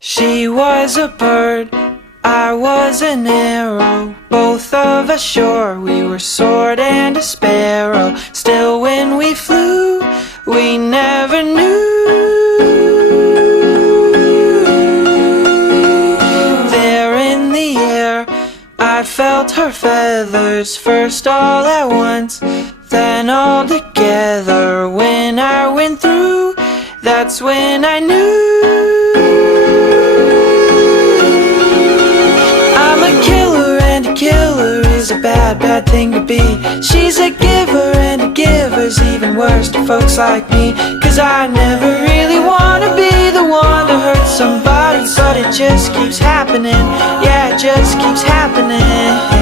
She was a bird, I was an arrow. Both of us sure we were sword and a sparrow. Still when we flew, we never knew. There in the air, I felt her feathers, first all at once, then all together. When I went through, that's when I knew. I'm a killer, and a killer is a bad, bad thing to be. She's a giver, and a giver's even worse to folks like me. Cause I never really wanna be the one to hurt somebody, but it just keeps happening. Yeah, it just keeps happening.